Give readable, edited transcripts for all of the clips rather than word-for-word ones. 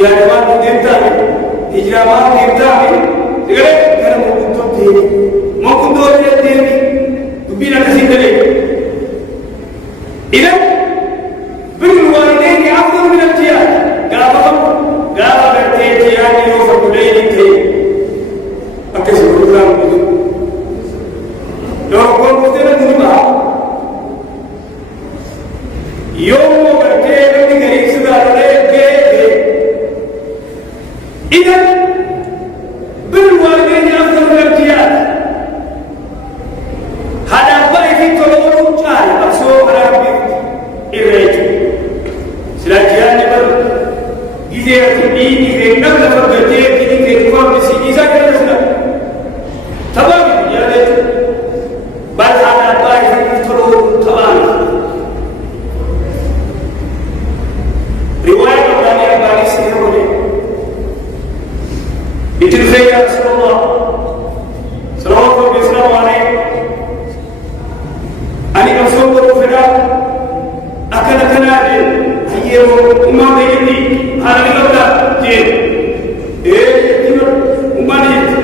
ziyaaramaan nu deemtaame hijraamaan deemtaame sigale gara manguddoo deemi manguddoo deemi dubbiin akkasii galee idan birrul waalidayni afdalu min al-jihaad gaafa gartee jihaadni yoo farduleyni ta'e akkasii gurguraan guutu yoo gurgurteena guutumaa yoo gartee namni gariin sigaarree geesse idan birrul waalidayni afdalu min al-jihaad haadha abbaa ifii tolootu caala qabsoo karaa irreechu sila jihaadni bar gisee diini kee namni faggatee diini kee kufaamisi isaa kana sila tabaami jaadeetu bal haadha abbaa ifii tolootu tabaami riwaaya qabdaanii abbaanii siree godhe itti dhufee yaa rasuulallah salawaatu rabbi islaamu alayhi ani qabsoo godhuu fedhaa akkana kanaadhe hayyeeroo ummaa beeyyanni haalani qabda jee jettima ummaan jetti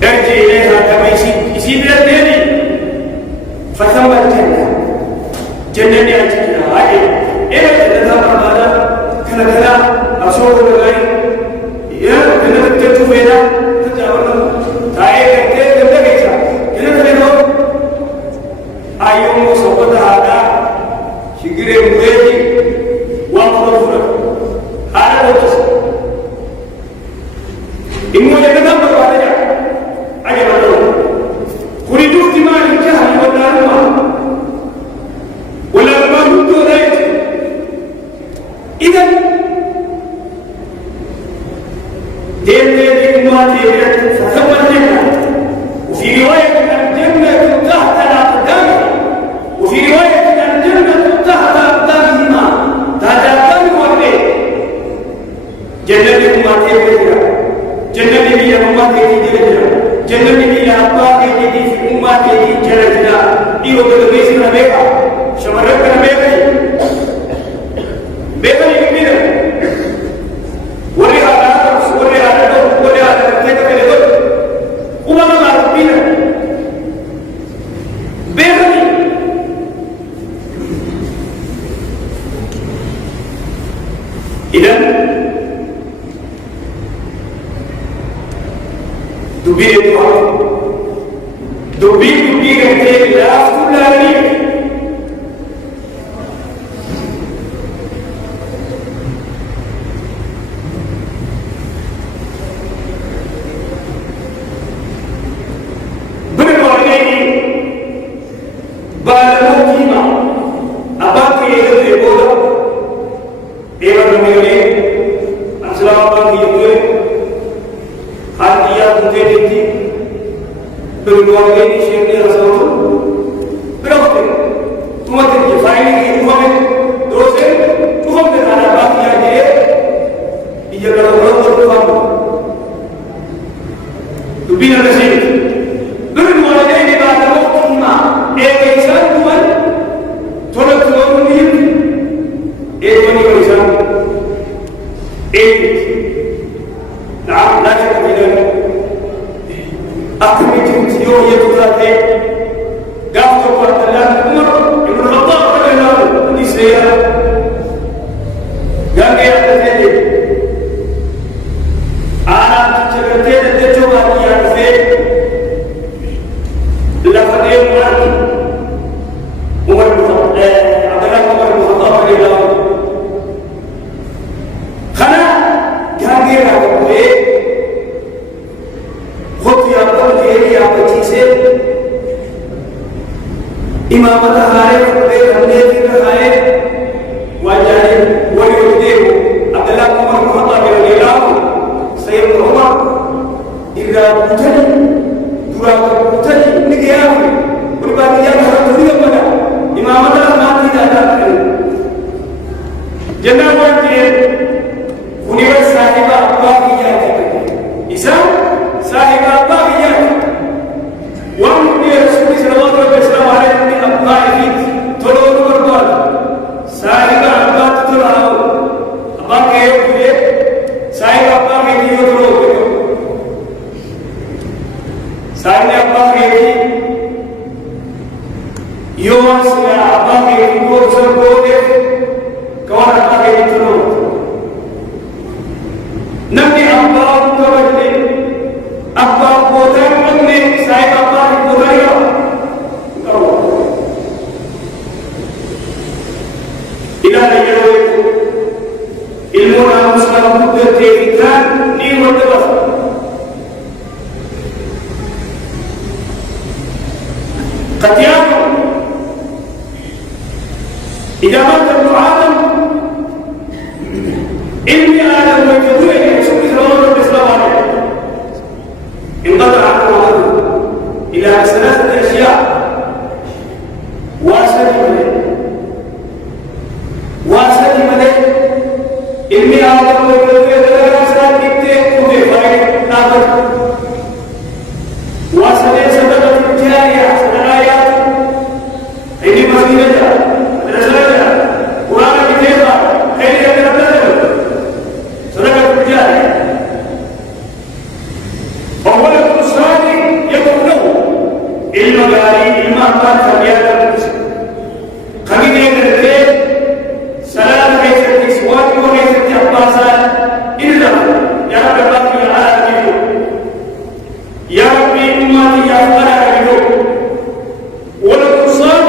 darjee ilayhaa kama isii biratteeni fatama aljanna jannanni achi jira haajee jannataa barbaada kana kanaa qabsoo godha gaarii jannata bitachuu feena tajaabarnamu taa'ee gartee ganda keessa jannata feenoo ayyoo soqota haadhaa shigiree mukeeji waan fudhatuudha haadha gochisa immoo jannataan barbaada jira ajabadhoo kuni dufti maaliin jahani wallaalumaa wallaalumaa guddoodhaa jechuudha idan deemtee deemumaa deebiratti fasamma jenna وفي رواية الجنة تحت الأقدام وفي رواية الجنة تحت أقدامهما تحت أقدام والبيت جنة ما تيجي جنة بيا ما تيجي جنة بيا أبا تيجي في أمة تيجي جنة إيوه كده بيس نبيكا شمرك نبيكا بيكا يكمل ولي هذا كده كده وما ما ربنا بيغني إذن دبير الدعاء دبير كثير لا أفتر لا ريك صاحب gooteef kawan abbaa keenyatti roobatu. Namni abbaa kabajne abbaa boodaa qabne saayiba abbaa boodaa yoo qabu. Ilaala yeroo ilmoo naamusaa guddatee fi kaan ni wanta basa. قد يكون إذا مات ابن آدم إني آدم وجدوه يسوع سلام الإسلام عليه انقطع عنه وعده إلى ثلاثة أشياء واسد ملك إني آدم وجدوه ثلاثة أشياء كتير كتير فايد نابر واسد سبب الجارية ini masih ada saja kurang kita ini yang ada sedangkan terjadi awal usaha yang perlu ilmu dari ilmu apa sahaja kami ini salah satu sesuatu yang setiap masa inilah yang dapat kita hidup yang umat yang ada hidup walau usaha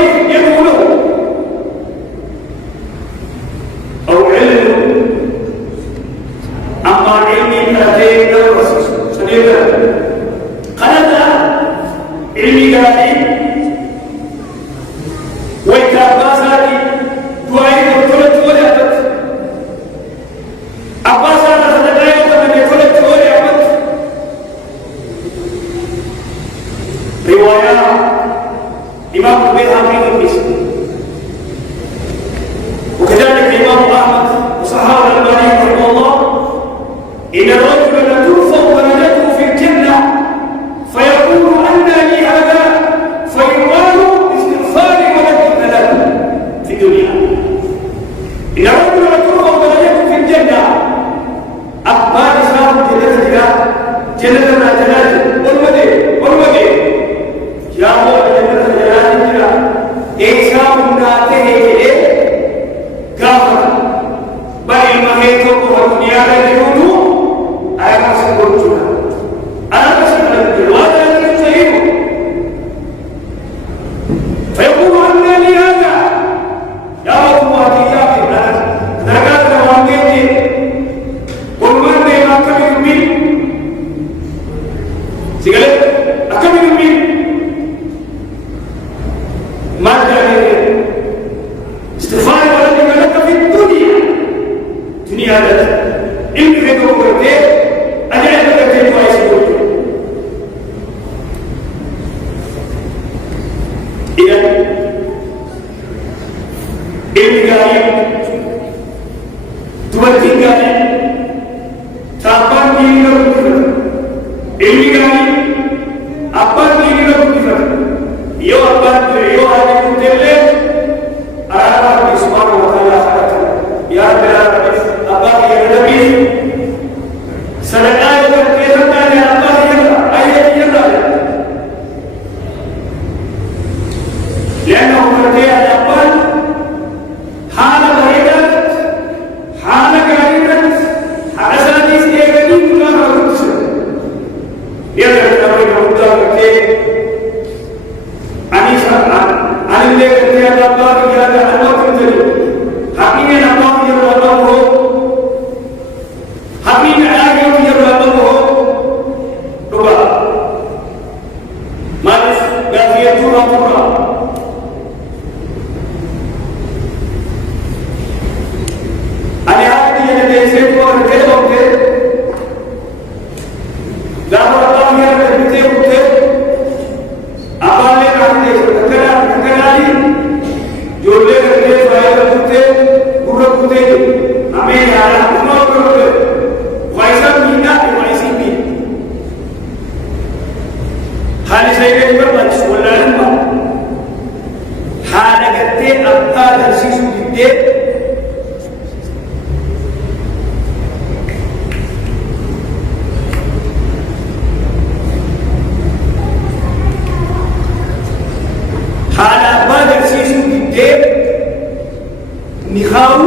نخاو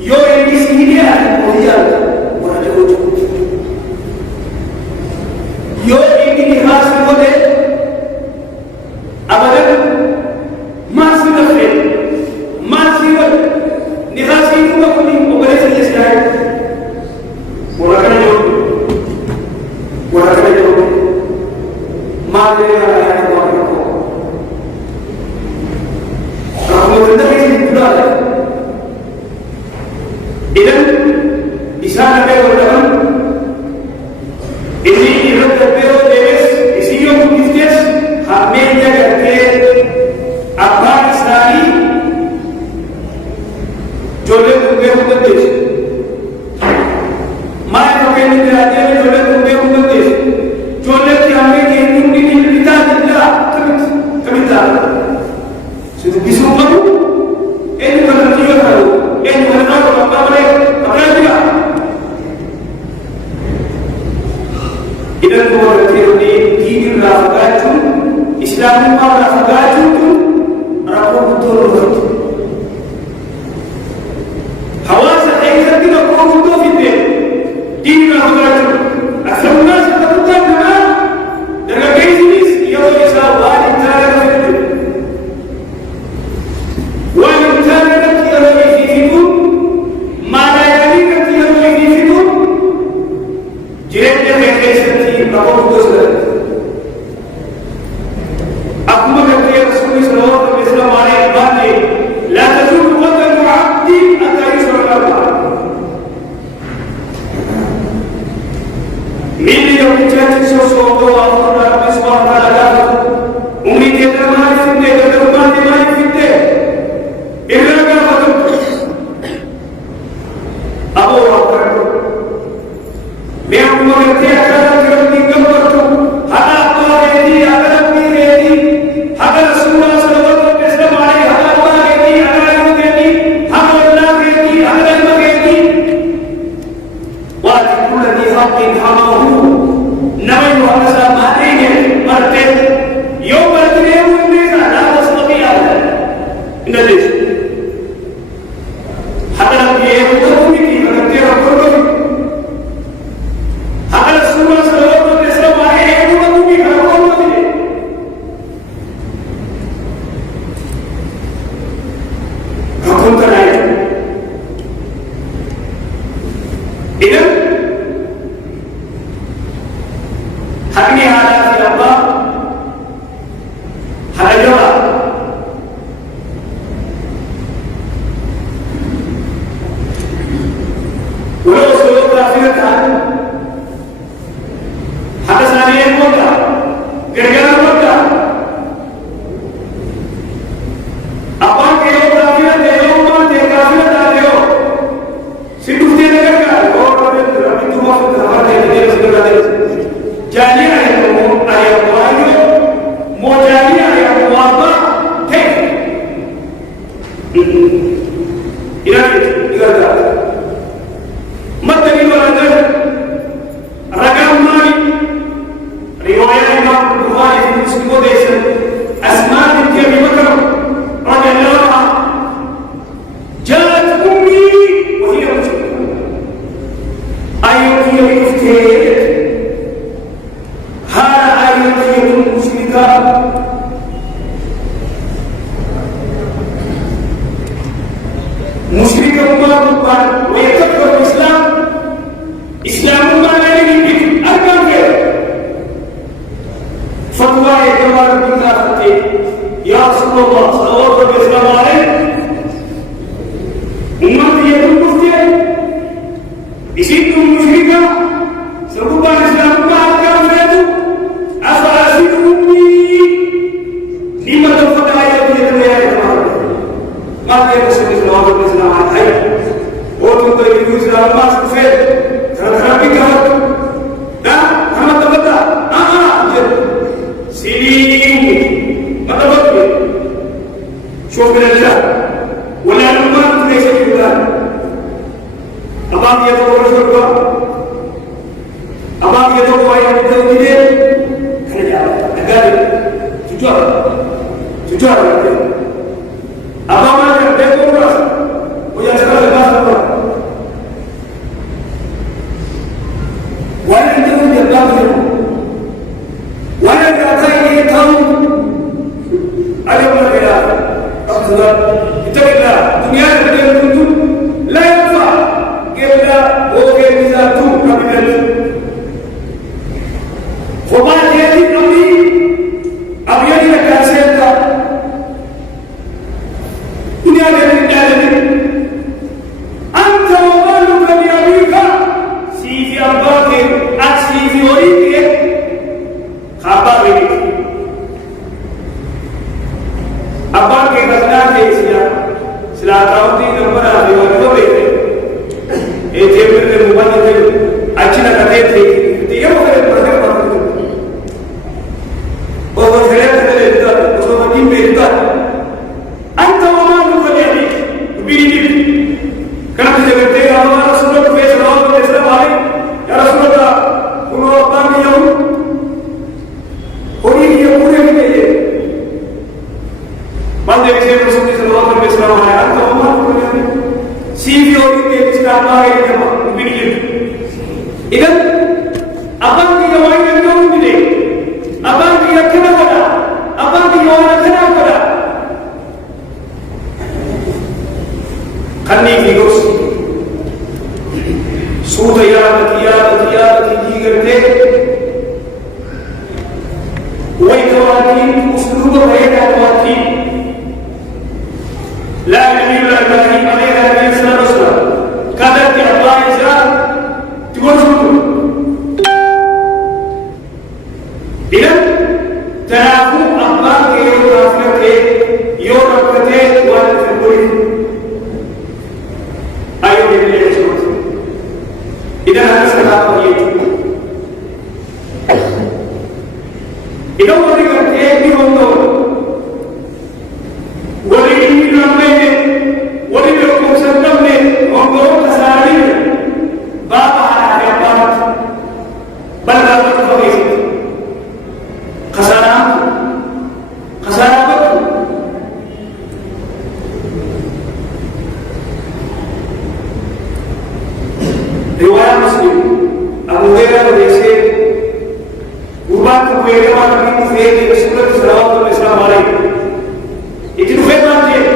يو إنجليزية ورجال ورجال يو إنجليزية سموده أبدا ما سنفعل ما سيبل نخاسي كما كني مبارس الإسلام وركنا جو ما لنا يا إذن إسلام بيرو لهم إذن إرد بيرو ديس إسيو كتيس همين جاء كي أبان إسلامي جولة بيرو كتيس ما يمكن أن يأتي جولة بيرو كتيس جولة كامل كينون دي لتاج الله كميت سيدو بيسو كمو إنه كنتيجة كمو إنه كنتيجة إذا هو الذي دين رافقاتهم إسلام ما رافقاتهم رافقوا الدور حواس أيضا كده رافقوا الدور في الدين دين رافقاتهم أكثر الناس تقول لنا لما كيسنيس يقول إسلام والد تعالى في الدين والد تعالى كده يفيدكم ما لا يفيدك كده يفيدكم جريت لك كيسنيس Aku sudah. Aku berkata ya Rasulullah sallallahu alaihi wasallam bani la tazul qadam 'abdi hatta yusra Allah. Min yawm jati sallallahu alaihi wasallam ummi ke termai fitte ke termai fitte irraga fatu Abu Bakar मैं उनको कहते हैं Jujur. Apa mana? Dia pun Saudi number a Yoga. A table in one of them, actually, the over the over the team. And the woman who could be can I say, I was not to face around the Israeli, Yarasuka, who know about you. Only you put it Monday is a lot of Israel. I don't know. See you only start by immediately. Even upon the wine and known today, upon the Kanavada, upon the Kanavada. Kanni Vigos Sudaya, Tia, Waikawati, Usluba, Waikawati, La Ilaha illallah, Kadati Abaiza, Tuwasu. Idan, Tarafu, Abba, Yorafate, Yorafate, Wal Ayo dia sebut. Ida harus apa itu? Ida boleh kerja di hotel. Boleh di ramai, boleh di hotel ramai, hotel kasari, bapa ada apa? Bapa apa itu? Kasara apa? Riwayat Muslim Abu Hurairah berisi umat kemuliaan Nabi Muhammad di Rasulullah sallallahu alaihi wasallam itu firman dia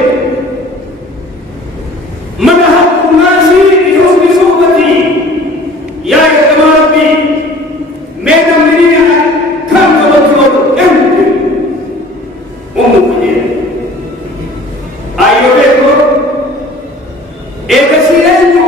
manahatu nasi bi husni suhbati ya Rabbi madam dirinya kan kebetulan ente umumnya ayo betul ekasirannya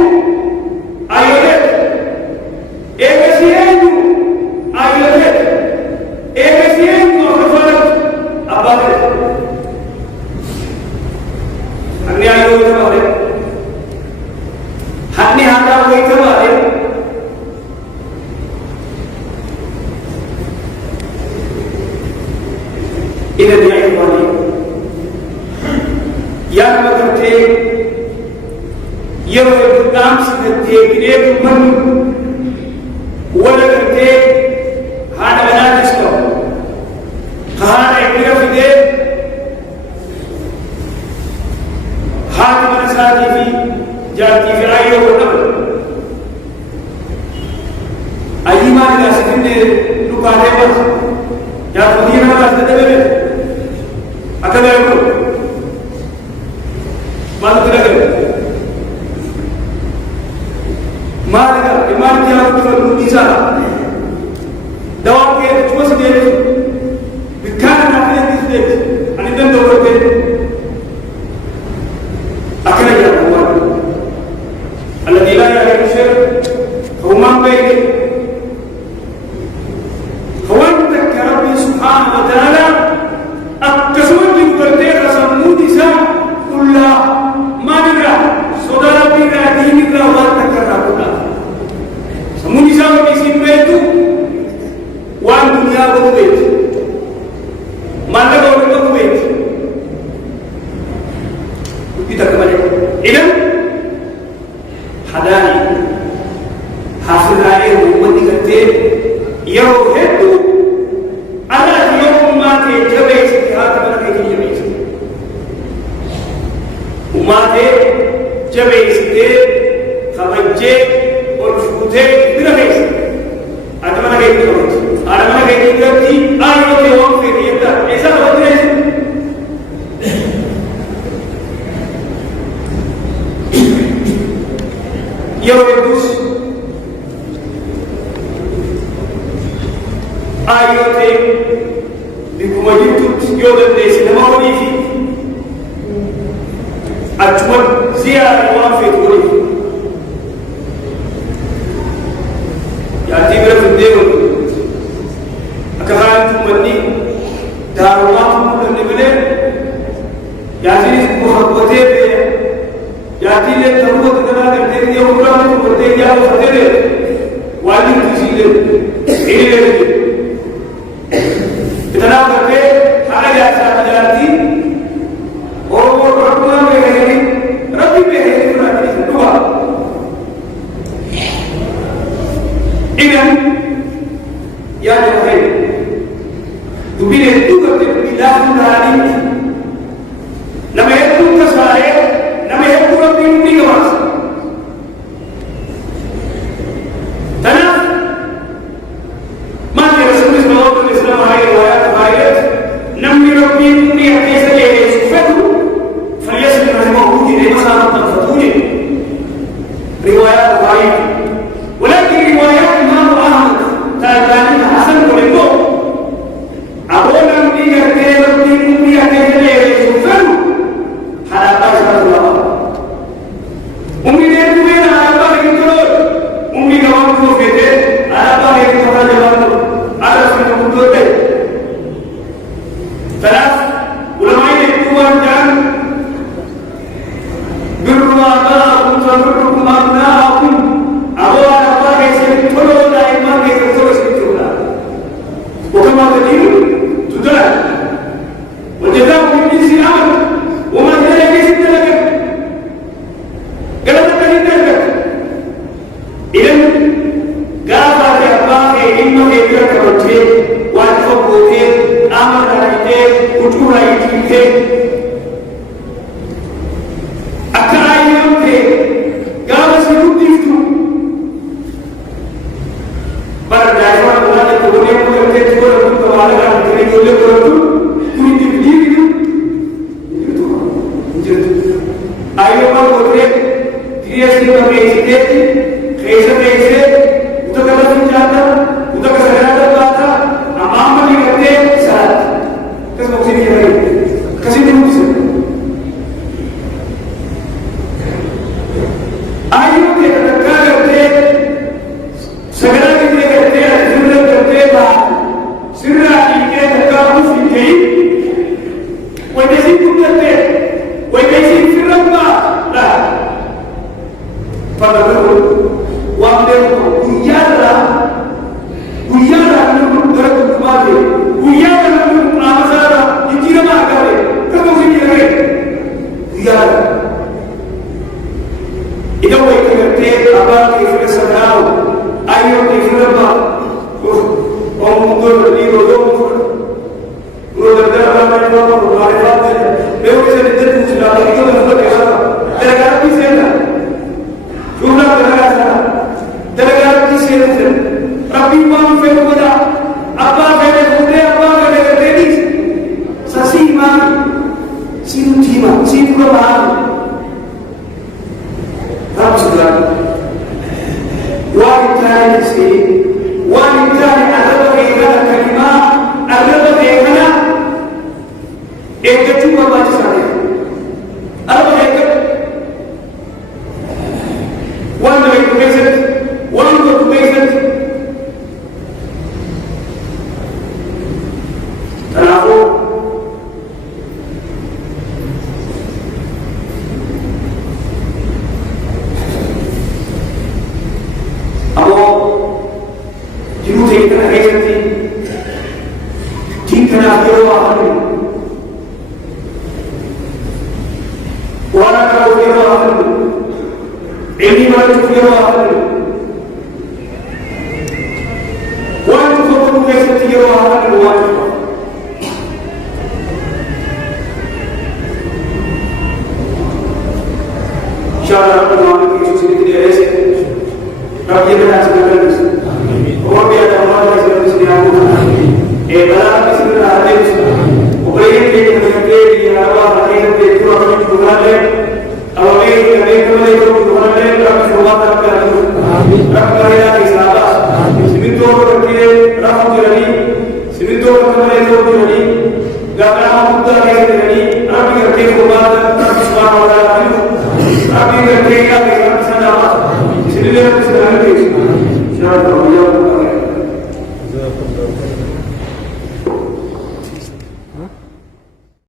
Orang itu bertiga bertiga, wajib disini, ini lagi. Kita nak kerja, ada jasa jadi, orang orang begini, rapi begini berarti dua. Ini yang terakhir, tu bila tu kerja bila hari, nama itu kesalahan, nama itu rapi tiga masa.